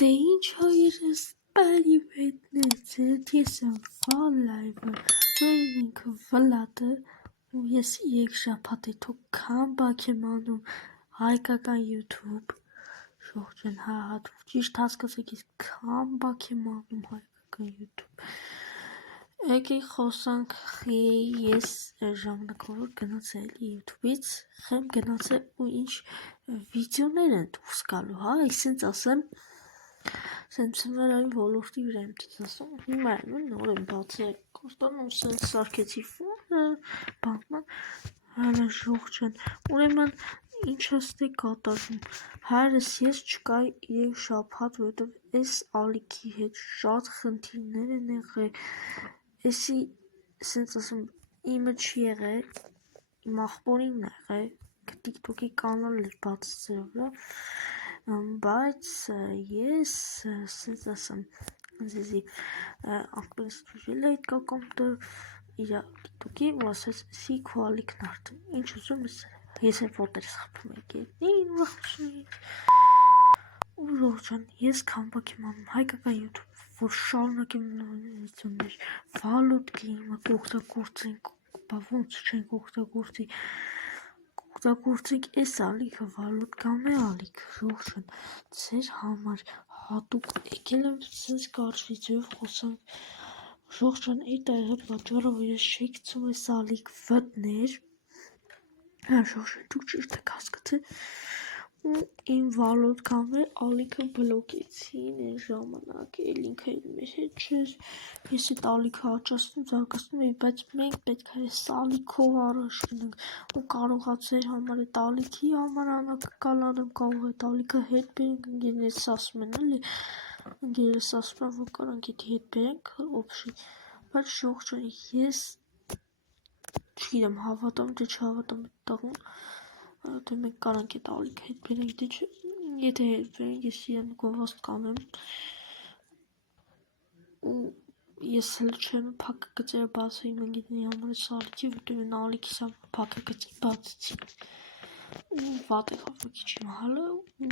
Դե ինչ հայերս պարիվետներ ես եմ վալայվը ինքը վլադը ու ես երկշաբաթ է թու քամբակ եմ անում հայկական YouTube շողջան հատ ճիշտ հասկացեք ես քամբակ եմ անում հայկական YouTube եկի խոսանք ես ժամանակավոր գնացել YouTube-ից խեմ գնացել ու ինչ վիդեոներ են դուրս գալու հա այսինքն ասեմ Սենց սմերային ոլորտի վրա եմ դիտասում, հիմա նոր եմ բացել կոստանում սենց սարքեցի ֆոնը, բանման, հալա ժողջան, ուրեմն ինչս դե կատարում, հայրս ես չկայի իրեք շաբհատ, որովհետև այս ալիքի հետ շատ խնդիրներ են եղել, էսի սենց ասում իմը չի եղել, իմ ախպորին եղել, TikTok-ի կանալ էր բացել վրա, բայց ես սենց ասեմ ձեզի ախպերս դուժել է այդ կակամտը իրա TikTok-ի ու ասես սի քո ալիքն արդեն ինչ ուզում ես են ֆոտերս խփում եկել նին ուրախություն ու ժողջան ես քամբակ եմ անում հայկական YouTube որ շարունակեմ նորություններ վալոտ գեյմը կօգտագործենք բա ոնց չենք օգտագործենք այս ալիքը վալոտ կամ է ալիք ժողջան ձեր համար հատուկ եկել եմ սենց կարճ վիդեոյով խոսանք ժողջան այդ այդ պատճառը որ ես շեքցում ես ալիք վտներ ժողջան դուք ճիշտ եք հասկացել ու իմ վալոտ կամ է ալիքը բլոկեցին այն ժամանակ էլ ինքը մեր հետ չէր ես այդ ալիքը աճացնում զարգացնում էի բայց մենք պետք է այս ալիքով առաջ գնանք ու կարողա ձեր համար այդ ալիքի համար անակնկալ անեմ կարող այդ ալիքը հետ բերենք ընկերներս ասում են էլի ընկերներս ասում են որ կարանք եթե հետ բերենք օբշի բայց ժողջան ես չգիտեմ հավատամ թե չհավատամ այդ տաղուն թե մենք կարանք այդ ալիքը հետ բերենք թե չէ եթե հետ բերենք ես իրան գովաստ կանեմ ու ես հələ չեմ փակագծերը բացել իմ ընկերների համար սալիքի որտեղ են ալիքիս համար փակագծեր բացեցի ու վատ եղավ մի քիչ իմ հալը ու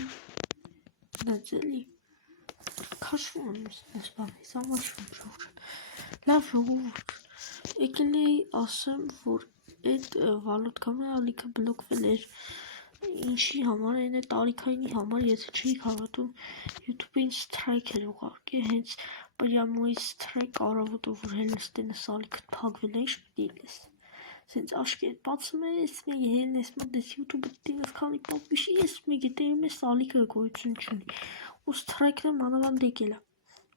նայեցելի քաշվում եմ ես բանից ամաչվում ժողջան լավ ժողովուրդ եկել էի ասեմ որ այդ վալոտ կամ ալիքը բլոկվել էր ինչի համար այն է տարիքայինի համար եթե չի հավատում YouTube-ին strike էր ուղարկել հենց պրյամոյի strike առավոտով որ հելնստենը սալիքը թագվել է ինչ պիտի լես սենց աշկերտ բացում ես մեկ հելնես մտես YouTube-ը դինես քանի պատվիշի ես մեկ դերում ես սալիքը գոյություն չունի ու strike-ն է մանավանդ եկել է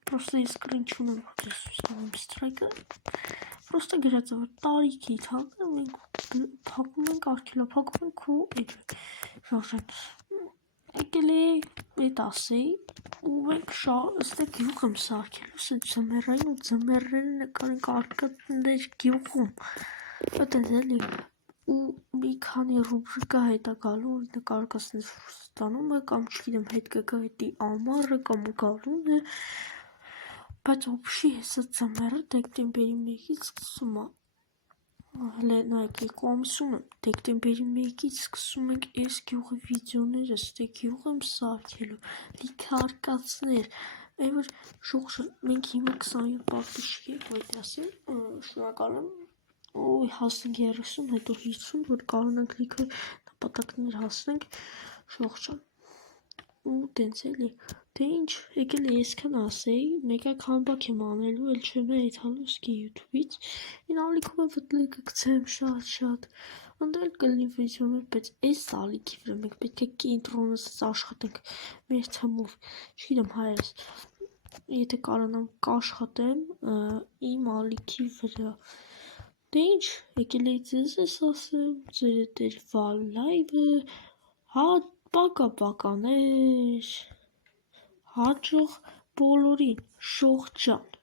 Просто ես screen չունեմ ստանում strike-ը Просто գրած է որ տարիքի թագը մենք փակում ենք արգելափակում ենք ու ժողջան եկել է այդ ասեի ու մենք ըստ գյուղ եմ սարքելու սենց ձմեռային ու ձմեռները նկարենք արկածներ գյուղում այդպես էլի ու մի քանի ռուբրիկա հետ է գալու օրինակ արկածներ ստանումը կամ չգիտեմ հետ կգա հետի ամառը կամ գալուն է բայց օբշի հեսա ձմեռը դեկտեմբերի 1-ից սկսում է հələ նայեք երկու ամսում եմ դեկտեմբերի 1-ից սկսում ենք այս գյուղի վիդեոները ստե գյուղ եմ սարքելու լիքը արկածներ այն որ ժողջան մենք հիմա 27 պատվիշի ենք պետք է ասեմ շնորհակալ եմ ու հասնենք 30 հետո 50 որ կարողանանք լիքը նպատակներ հասնենք ժողջան ու տենց էլի դե ինչ եկել է այսքան ասեի մեկը քամբակ եմ անելու էլ չեմ այդ հալուսկի YouTube-ից այն ալիքում է վտլի կգցեմ շատ ընդրել կլինի վիդեոներ բայց այս ալիքի վրա մենք պետք է կենտրոնս աշխատենք մեր թմով չգիտեմ հայերս եթե կարողանամ կաշխատեմ իմ ալիքի վրա դե ինչ եկել էի ձեզ ես ասեմ ձեր էր վալ լայվը հա պակա-պականեր հաջող բոլորին շողջան